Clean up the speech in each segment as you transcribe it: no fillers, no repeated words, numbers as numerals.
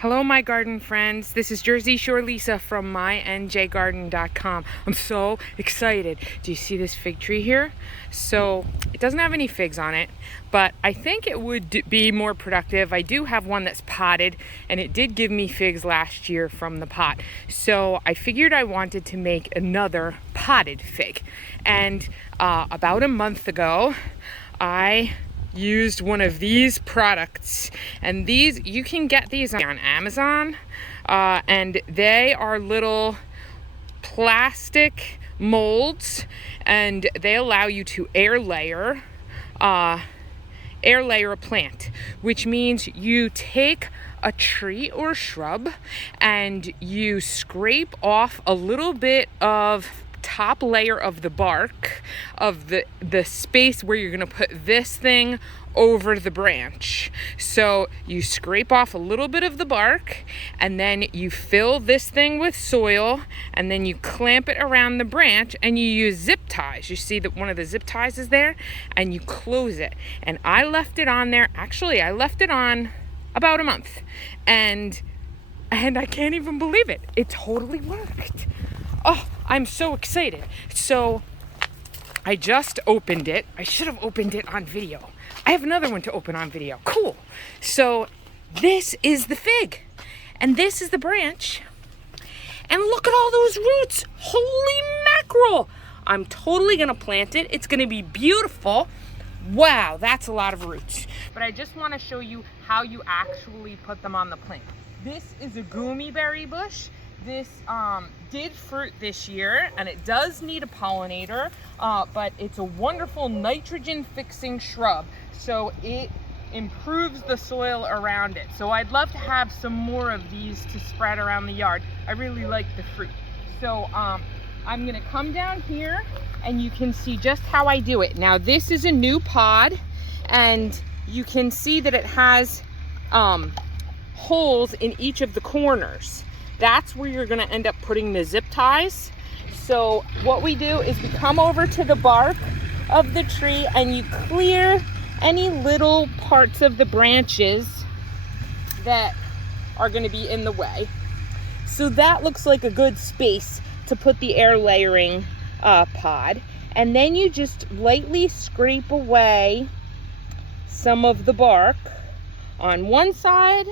Hello, my garden friends. This is Jersey Shore Lisa from MyNJGarden.com. I'm so excited. Do you see this fig tree here? So it doesn't have any figs on it, but I think it would be more productive. I do have one that's potted, and it did give me figs last year from the pot. So I figured I wanted to make another potted fig. And about a month ago, I used one of these products, and these, you can get these on Amazon, and they are little plastic molds, and they allow you to air layer a plant, which means you take a tree or shrub and you scrape off a little bit of top layer of the bark of the space where you're going to put this thing over the branch. So you scrape off a little bit of the bark, and then you fill this thing with soil, and then you clamp it around the branch, and you use zip ties. You see that one of the zip ties is there, and you close it. And I left it on there. Actually, I left it on about a month, and I can't even believe it. It totally worked. Oh, I'm so excited. So I just opened it. I should have opened it on video. I have another one to open on video. Cool. So this is the fig, and this is the branch. And look at all those roots. Holy mackerel. I'm totally gonna plant it. It's gonna be beautiful. Wow, that's a lot of roots. But I just wanna show you how you actually put them on the plant. This is a gummy berry bush. This did fruit this year, and it does need a pollinator, but it's a wonderful nitrogen fixing shrub, so it improves the soil around it. So I'd love to have some more of these to spread around the yard. I really like the fruit. So I'm gonna come down here, and you can see just how I do it. Now this is a new pod, and you can see that it has holes in each of the corners. That's where you're gonna end up putting the zip ties. So what we do is we come over to the bark of the tree, and you clear any little parts of the branches that are gonna be in the way. So that looks like a good space to put the air layering pod. And then you just lightly scrape away some of the bark on one side,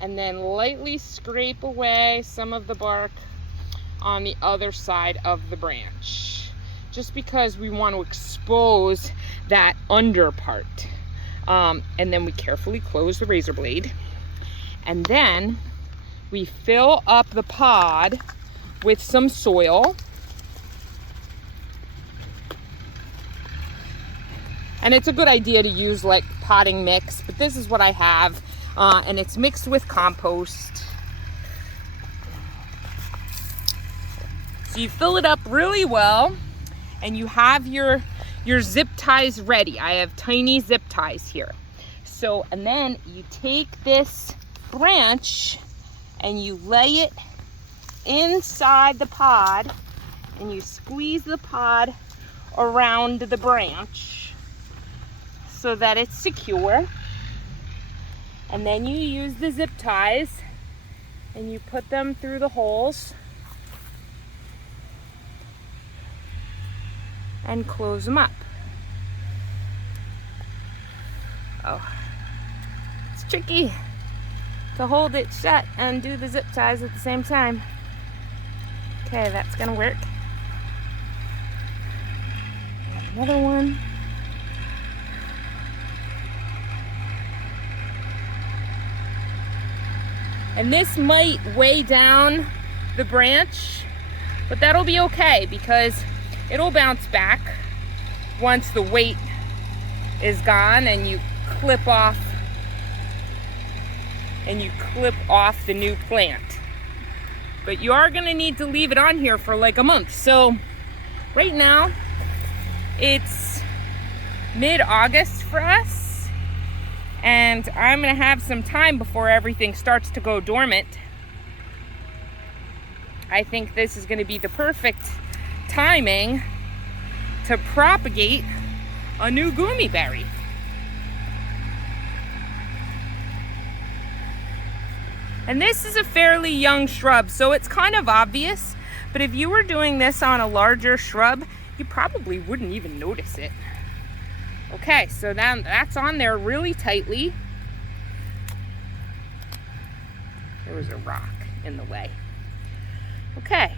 and then lightly scrape away some of the bark on the other side of the branch, just because we want to expose that under part. And then we carefully close the razor blade, and then we fill up the pod with some soil. And it's a good idea to use like potting mix, but this is what I have. And it's mixed with compost. So you fill it up really well, and you have your zip ties ready. I have tiny zip ties here. So, and then you take this branch and you lay it inside the pod, and you squeeze the pod around the branch so that it's secure. And then you use the zip ties, and you put them through the holes and close them up. Oh, it's tricky to hold it shut and do the zip ties at the same time. Okay, that's gonna work. Another one. And this might weigh down the branch, but that'll be okay because it'll bounce back once the weight is gone, and you clip off the new plant. But you are gonna need to leave it on here for like a month. So right now it's mid-August for us, and I'm gonna have some time before everything starts to go dormant. I think this is gonna be the perfect timing to propagate a new gummy berry. And this is a fairly young shrub, so it's kind of obvious. But if you were doing this on a larger shrub, you probably wouldn't even notice it. Okay, so then that's on there really tightly. There was a rock in the way. Okay,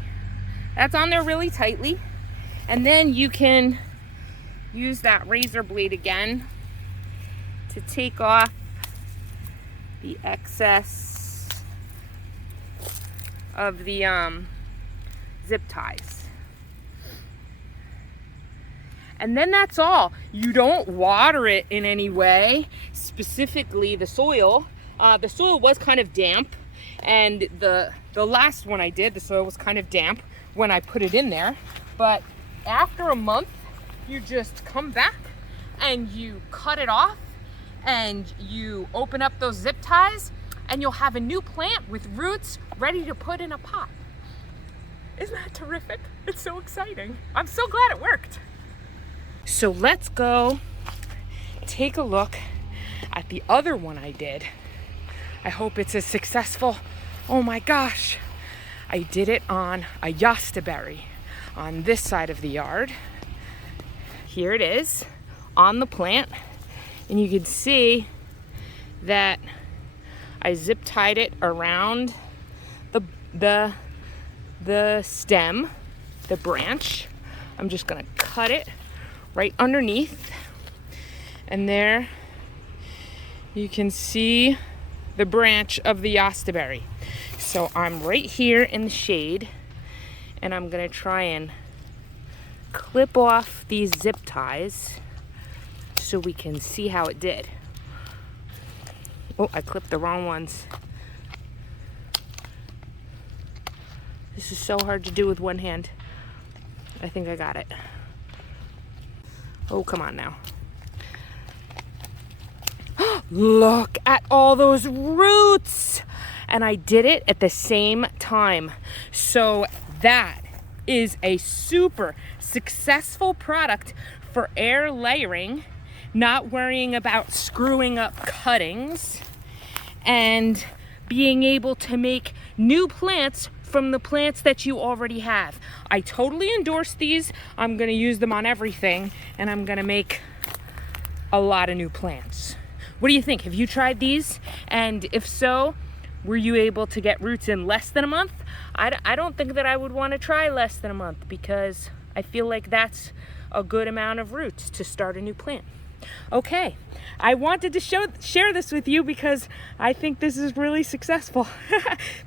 that's on there really tightly. And then you can use that razor blade again to take off the excess of the zip ties. And then that's all. You don't water it in any way, specifically the soil. The soil was kind of damp, and the last one I did, the soil was kind of damp when I put it in there. But after a month, you just come back and you cut it off and you open up those zip ties and you'll have a new plant with roots ready to put in a pot. Isn't that terrific? It's so exciting. I'm so glad it worked. So let's go take a look at the other one I did. I hope it's as successful. Oh my gosh. I did it on a yastaberry on this side of the yard. Here it is on the plant. And you can see that I zip tied it around the stem, the branch. I'm just gonna cut it right underneath. And there you can see the branch of the yastaberry. So I'm right here in the shade, and I'm gonna try and clip off these zip ties so we can see how it did. Oh, I clipped the wrong ones. This is so hard to do with one hand. I think I got it. Oh, come on now. Look at all those roots! And I did it at the same time. So that is a super successful product for air layering, not worrying about screwing up cuttings, and being able to make new plants from the plants that you already have. I totally endorse these. I'm gonna use them on everything, and I'm gonna make a lot of new plants. What do you think? Have you tried these? And if so, were you able to get roots in less than a month? I don't think that I would want to try less than a month, because I feel like that's a good amount of roots to start a new plant. Okay, I wanted to share this with you because I think this is really successful.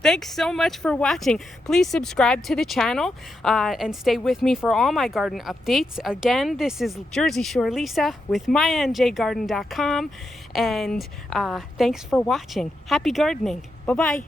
Thanks so much for watching. Please subscribe to the channel and stay with me for all my garden updates. Again, this is Jersey Shore Lisa with MyNJGarden.com, and thanks for watching. Happy gardening. Bye-bye.